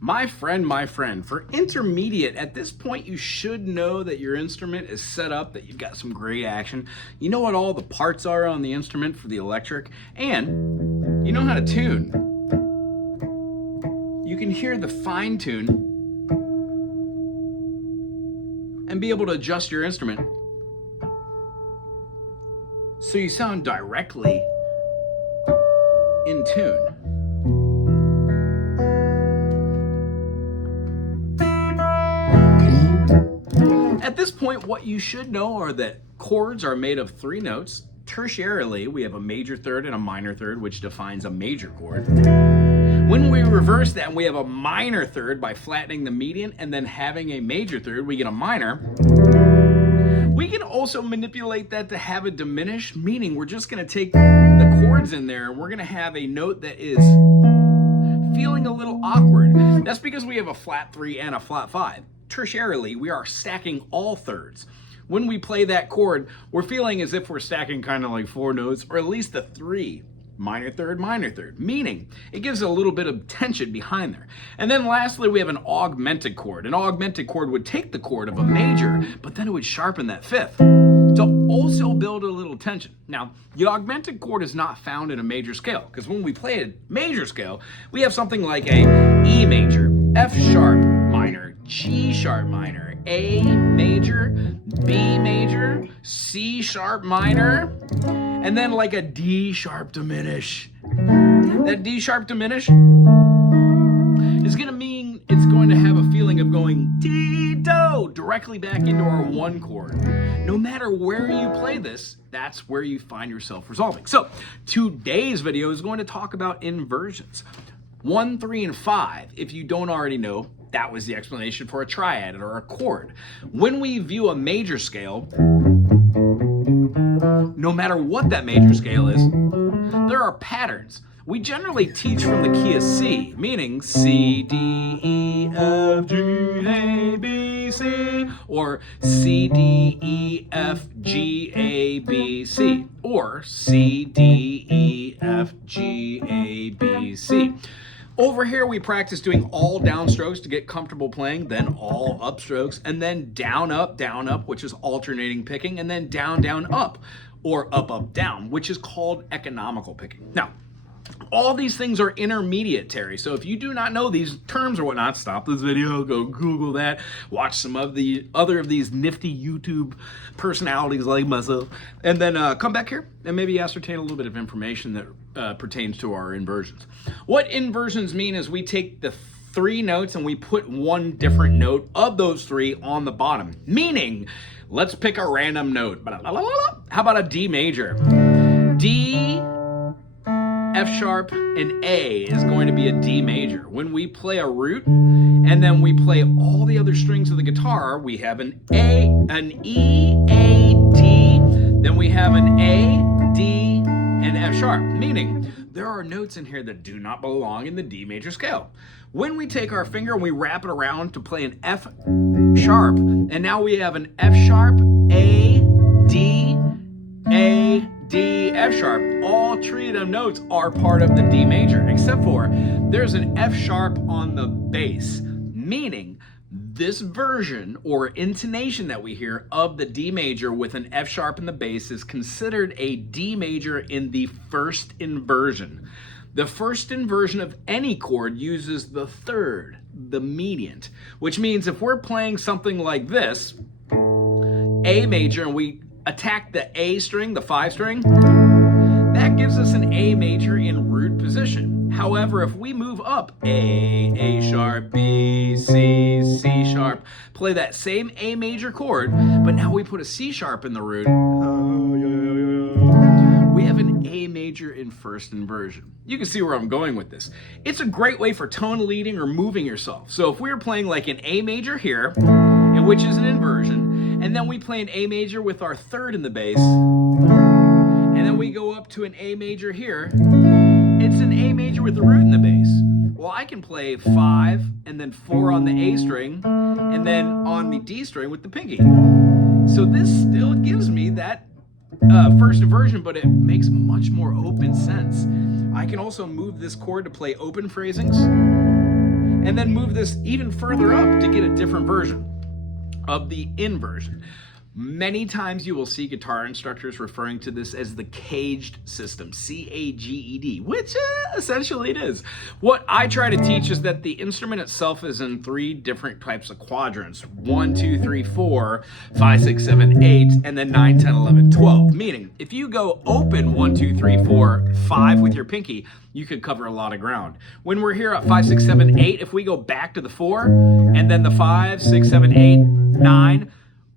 My friend, for intermediate, at this point you should know that your instrument is set up, that you've got some great action. You know what all the parts are on the instrument for the electric, and you know how to tune. You can hear the fine tune and be able to adjust your instrument so you sound directly in tune. At this point, what you should know are that chords are made of 3 notes. Tertiarily, we have a major third and a minor third, which defines a major chord. When we reverse that, we have a minor third by flattening the median and then having a major third, we get a minor. We can also manipulate that to have a diminish, meaning we're just going to take the chords in there and we're going to have a note that is feeling a little awkward. That's because we have a flat 3 and a flat 5. Tertiarily, we are stacking all thirds. When we play that chord, we're feeling as if we're stacking kind of like 4 notes, or at least a 3. Minor third, meaning it gives a little bit of tension behind there. And then lastly, we have an augmented chord. An augmented chord would take the chord of a major, but then it would sharpen that 5th to also build a little tension. Now, the augmented chord is not found in a major scale, because when we play a major scale, we have something like a E major, F sharp minor, G sharp minor, A major, B major, C sharp minor, and then like a D sharp diminish. That D sharp diminish is going to mean it's going to have a feeling of going D-do directly back into our 1 chord. No matter where you play this, that's where you find yourself resolving. So today's video is going to talk about inversions. 1, 3, and 5, if you don't already know, that was the explanation for a triad or a chord. When we view a major scale, no matter what that major scale is, there are patterns. We generally teach from the key of C, meaning C, D, E, F, G, A, B, C, or C, D, E, F, G, A, B, C, or C, D, E, F, G, A, B, C. Over here, we practice doing all downstrokes to get comfortable playing, then all upstrokes, and then down, up, which is alternating picking, and then down, down, up, or up, up, down, which is called economical picking. Now, all these things are intermediate, Terry. So if you do not know these terms or whatnot, stop this video, go Google that, watch some of the other of these nifty YouTube personalities like myself, and then come back here and maybe ascertain a little bit of information that pertains to our inversions. What inversions mean is we take the 3 notes and we put 1 different note of those 3 on the bottom. Meaning, let's pick a random note. How about a D major? D, F sharp, and A is going to be a D major. When we play a root, and then we play all the other strings of the guitar, we have an A, an E, A, D, then we have an A, D, and F sharp, meaning there are notes in here that do not belong in the D major scale. When we take our finger and we wrap it around to play an F sharp, and now we have an F sharp, A, D, A, D, F sharp, all 3 of them notes are part of the D major, except for there's an F sharp on the bass, meaning this version or intonation that we hear of the D major with an F sharp in the bass is considered a D major in the first inversion. The first inversion of any chord uses the 3rd, the median, which means if we're playing something like this, A major, and we attack the A string, the 5 string, that gives us an A major in root position. However, if we move up A sharp, B, C, C sharp, play that same A major chord, but now we put a C sharp in the root, we have an A major in first inversion. You can see where I'm going with this. It's a great way for tone leading or moving yourself. So if we were playing like an A major here, and which is an inversion, and then we play an A major with our 3rd in the bass, and then we go up to an A major here, it's an A major with the root in the bass. Well, I can play 5 and then 4 on the A string, and then on the D string with the pinky. So this still gives me that first inversion, but it makes much more open sense. I can also move this chord to play open phrasings, and then move this even further up to get a different version of the inversion. Many times you will see guitar instructors referring to this as the caged system, C-A-G-E-D, which essentially it is. What I try to teach is that the instrument itself is in 3 different types of quadrants: 1, 2, 3, 4, 5, 6, 7, 8, and then 9, 10, 11, 12. Meaning, if you go open 1, 2, 3, 4, 5 with your pinky, you could cover a lot of ground. When we're here at 5, 6, 7, 8, if we go back to the 4, and then the 5, 6, 7, 8, 9,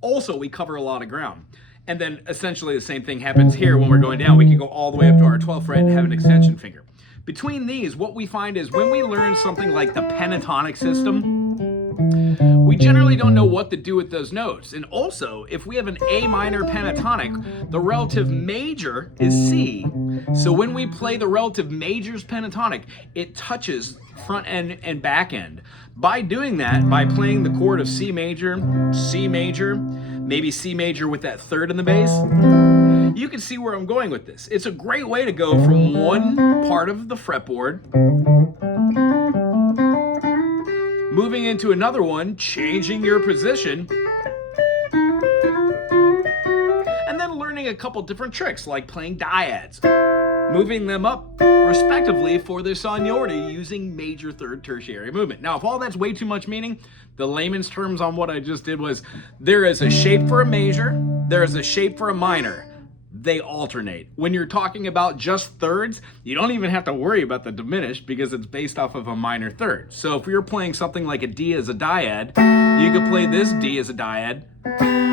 also, we cover a lot of ground. And then essentially the same thing happens here when we're going down. We can go all the way up to our 12th fret and have an extension finger. Between these, what we find is when we learn something like the pentatonic system, we generally don't know what to do with those notes. And also, if we have an A minor pentatonic, the relative major is C. So when we play the relative major's pentatonic, it touches front end and back end. By doing that, by playing the chord of C major, maybe C major with that third in the bass, you can see where I'm going with this. It's a great way to go from one part of the fretboard, moving into another one, changing your position, and then learning a couple different tricks like playing dyads, moving them up respectively for their seniority using major, third, tertiary movement. Now, if all that's way too much meaning, the layman's terms on what I just did was there is a shape for a major, there is a shape for a minor. They alternate. When you're talking about just thirds, you don't even have to worry about the diminished because it's based off of a minor third. So if you're playing something like a D as a dyad, you could play this D as a dyad,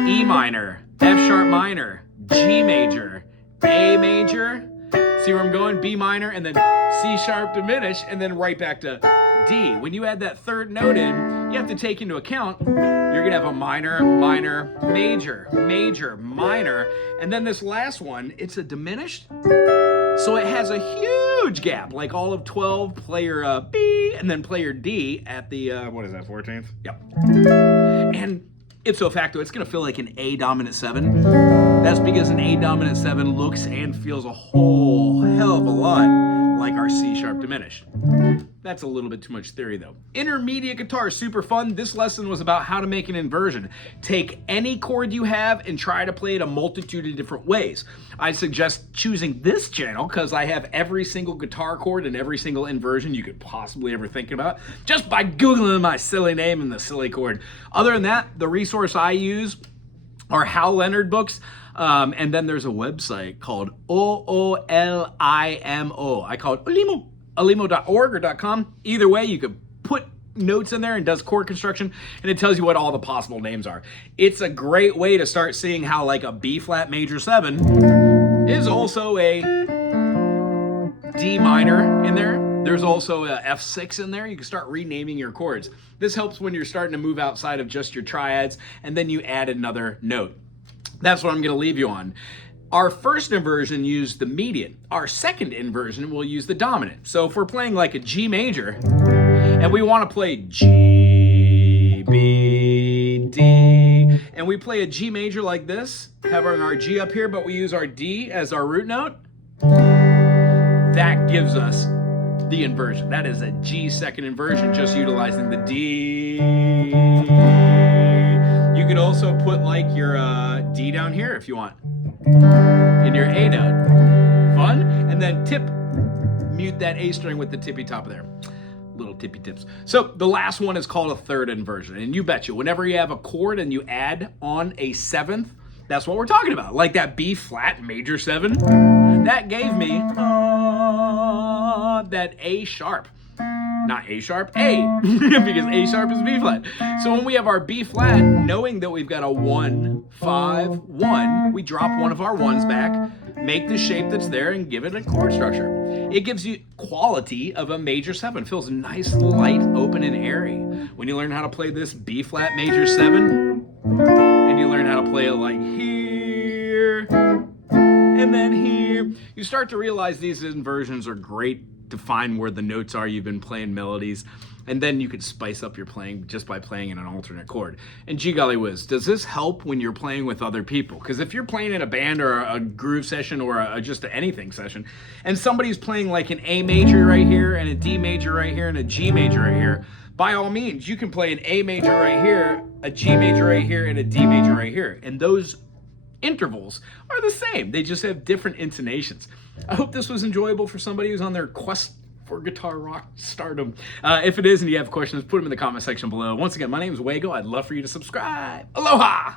E minor, F sharp minor, G major, A major, see where I'm going? B minor, and then C sharp diminished, and then right back to D. When you add that third note in, you have to take into account you're gonna have a minor, minor, major, major, minor, and then this last one, it's a diminished, so it has a huge gap, like all of 12, play your B, and then play your D at the, what is that, 14th? Yep. And ipso facto, it's gonna feel like an A dominant 7. That's because an A dominant 7 looks and feels a whole hell of a lot like our C sharp diminished. That's a little bit too much theory though. Intermediate guitar, super fun. This lesson was about how to make an inversion. Take any chord you have and try to play it a multitude of different ways. I suggest choosing this channel because I have every single guitar chord and every single inversion you could possibly ever think about just by Googling my silly name and the silly chord. Other than that, the resource I use are Hal Leonard books. And then there's a website called OOLIMO. I call it Olimo. Olimo.org or .com. Either way, you could put notes in there and does chord construction, and it tells you what all the possible names are. It's a great way to start seeing how like a B flat major 7 is also a D minor in there. There's also a F6 in there. You can start renaming your chords. This helps when you're starting to move outside of just your triads, and then you add another note. That's what I'm going to leave you on. Our first inversion used the median. Our second inversion will use the dominant. So if we're playing like a G major and we want to play G, B, D, and we play a G major like this, having our G up here, but we use our D as our root note, that gives us the inversion. That is a G second inversion, just utilizing the D. You could also put like your D down here if you want, in your A note. Fun? And then mute that A string with the tippy top there. Little tippy tips. So the last one is called a third inversion. And you betcha, whenever you have a chord and you add on a 7th, that's what we're talking about. Like that B flat major 7, that gave me that A sharp. Not A sharp, A, because A sharp is B flat. So when we have our B flat, knowing that we've got a 1, 5, 1, we drop one of our 1s back, make the shape that's there, and give it a chord structure. It gives you quality of a major 7. It feels nice, light, open, and airy. When you learn how to play this B flat major 7, and you learn how to play it like here, and then here, you start to realize these inversions are great to find where the notes are. You've been playing melodies, and then you could spice up your playing just by playing in an alternate chord. And gee golly whiz, does this help when you're playing with other people? Because if you're playing in a band or a groove session or just an anything session, and somebody's playing like an A major right here and a D major right here and a G major right here, by all means, you can play an A major right here, a G major right here, and a D major right here. And those intervals are the same. They just have different intonations. I hope this was enjoyable for somebody who's on their quest for guitar rock stardom. If it is and you have questions, put them in the comment section below. Once again, my name is Wago. I'd love for you to subscribe. Aloha!